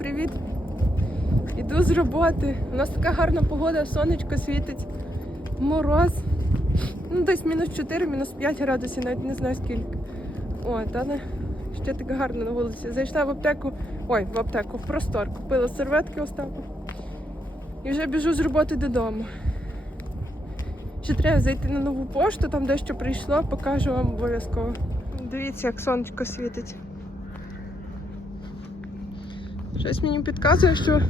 привіт! Іду з роботи. У нас така гарна погода, сонечко світить, мороз. Ну, десь мінус 4, мінус 5 градусів, навіть не знаю скільки. От, але ще так гарно на вулиці. Зайшла в аптеку, ой, в аптеку, в простор, купила серветки Остапу. І вже біжу з роботи додому. Ще треба зайти на нову пошту, там дещо прийшло, покажу вам обов'язково. Дивіться, як сонечко світить. Щось мені підказує, що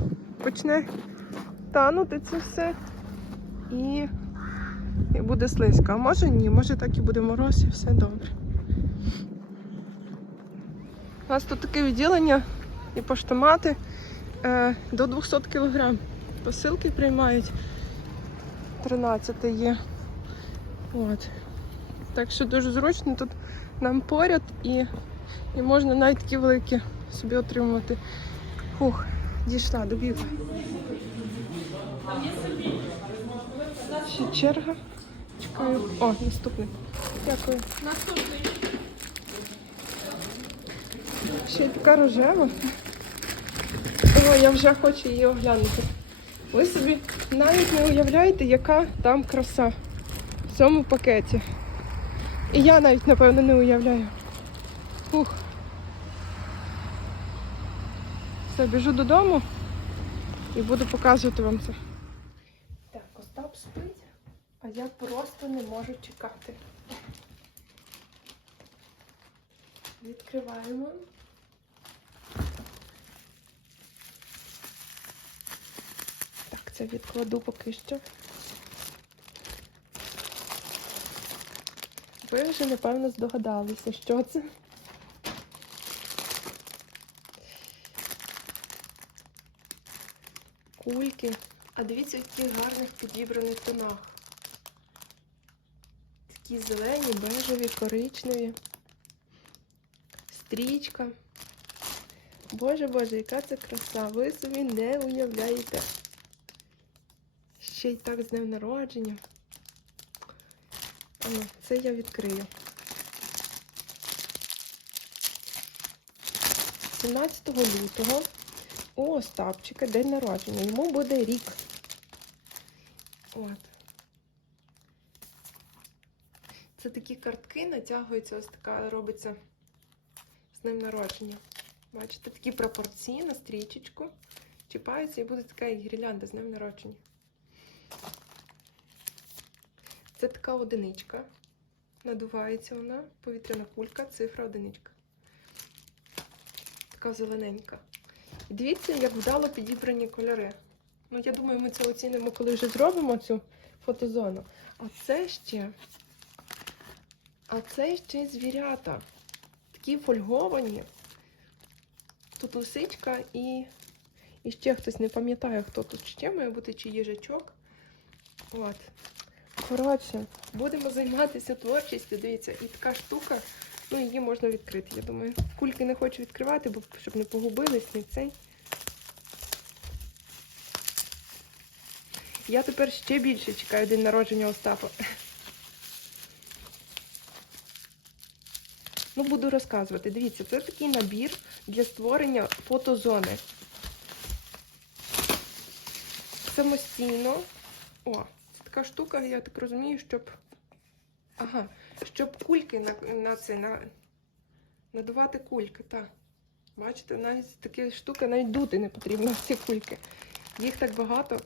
почне танути це все і, і буде слизько. А може ні, може так і буде мороз і все добре. У нас тут таке відділення і поштомати е, до 200 кг. Посилки приймають. 13 є. От. Так що дуже зручно тут нам поряд і, і можна навіть такі великі собі отримувати. Фух, дійшла до біга. Ще черга. Чекаю. О, наступний. Дякую. Наступний. Ще й така рожева. О, я вже хочу її оглянути. Ви собі навіть не уявляєте, яка там краса в цьому пакеті. І я навіть, напевно, не уявляю. Фух. Все, біжу додому і буду показувати вам це. Так, Остап спить, а я просто не можу чекати. Відкриваємо. Так, це відкладу поки що. Ви вже, напевно, здогадалися, що це. Кульки. А дивіться, в яких гарних підібраних тонах. Такі зелені, бежеві, коричневі. Стрічка. Боже Боже, яка це краса! Ви собі не уявляєте. Ще й так з днем народження. Ну, це я відкрию. 17 лютого у Остапчика день народження. Йому буде рік. От. Це такі картки натягуються, ось така робиться з днем народження. Бачите, такі пропорції на стрічечку. Чіпаються і буде така гірлянда з днем народження. Це така одиничка. Надувається вона, повітряна кулька, цифра одиничка. Така зелененька. І дивіться, як вдало підібрані кольори. Ну, я думаю, ми це оцінимо, коли вже зробимо цю фотозону. А це ще. А це ще звірята. Такі фольговані. Тут лисичка і. І ще хтось не пам'ятає, хто тут ще має бути, чи їжачок. От. Коротше, будемо займатися творчістю. Дивіться, і така штука, ну її можна відкрити, я думаю. Кульки не хочу відкривати, бо щоб не погубились, ні цей. Я тепер ще більше чекаю день народження Остапа. Ну, буду розказувати. Дивіться, це такий набір для створення фотозони. Самостійно. О, це така штука, я так розумію, щоб. Ага, щоб кульки на, на це на, надувати кульки, так. Бачите, навіть така штука, навіть дути не потрібно ці кульки. Їх так багато.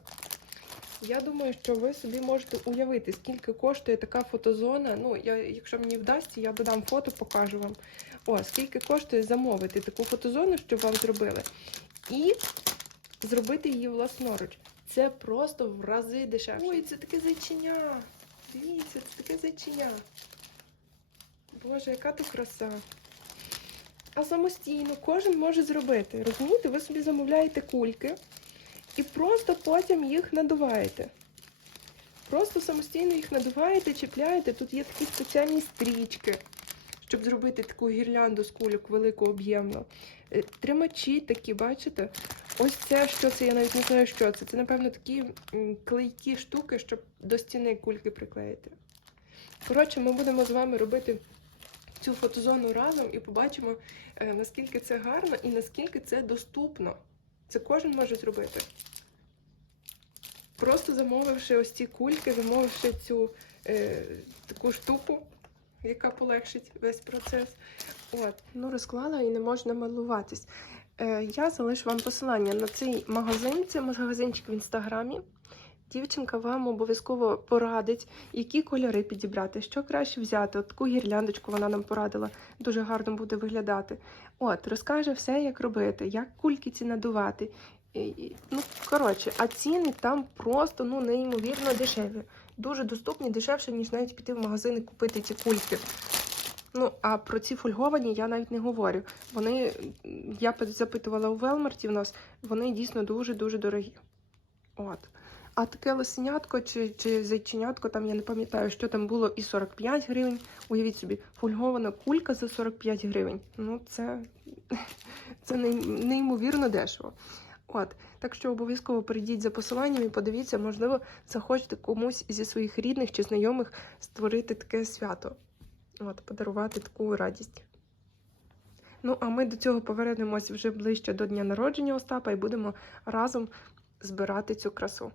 Я думаю, що ви собі можете уявити, скільки коштує така фотозона. Ну, я, якщо мені вдасться, я додам фото, покажу вам. О, скільки коштує замовити таку фотозону, щоб вам зробили. І зробити її власноруч. Це просто в рази дешевше. Ой, це таке зайчиня. Дивіться, це таке зайчиня. Боже, яка то краса. А самостійно кожен може зробити. Розумієте, ви собі замовляєте кульки і просто потім їх надуваєте. Просто самостійно їх надуваєте, чіпляєте. Тут є такі спеціальні стрічки, щоб зробити таку гірлянду з кульок велику об'ємну. Е, Тримачі такі, бачите? Ось це, що це, я навіть не знаю, що це. Це, напевно, такі клейкі штуки, щоб до стіни кульки приклеїти. Коротше, ми будемо з вами робити цю фотозону разом і побачимо, е, наскільки це гарно і наскільки це доступно. Це кожен може зробити. Просто замовивши ось ці кульки, замовивши цю е, таку штуку, яка полегшить весь процес. От, ну розклала і не можна малуватись. Е, я залишу вам посилання на цей магазин. Це магазинчик в інстаграмі. Дівчинка вам обов'язково порадить, які кольори підібрати, що краще взяти. От таку гірляндочку вона нам порадила, дуже гарно буде виглядати. От, розкаже все, як робити, як кульки ці надувати. Ну, коротше, а ціни там просто ну, неймовірно дешеві. Дуже доступні, дешевше, ніж навіть піти в магазин і купити ці кульки. Ну, а про ці фольговані я навіть не говорю. Вони, я запитувала у Велмарті в нас, вони дійсно дуже-дуже дорогі. От. А таке лисенятко чи, чи зайченятко, там я не пам'ятаю, що там було, і 45 гривень. Уявіть собі, фольгована кулька за 45 гривень. Ну, це, це неймовірно дешево. От, так що обов'язково перейдіть за посиланням і подивіться, можливо, захочете комусь зі своїх рідних чи знайомих створити таке свято. От, подарувати таку радість. Ну, а ми до цього повернемось вже ближче до дня народження Остапа і будемо разом збирати цю красу.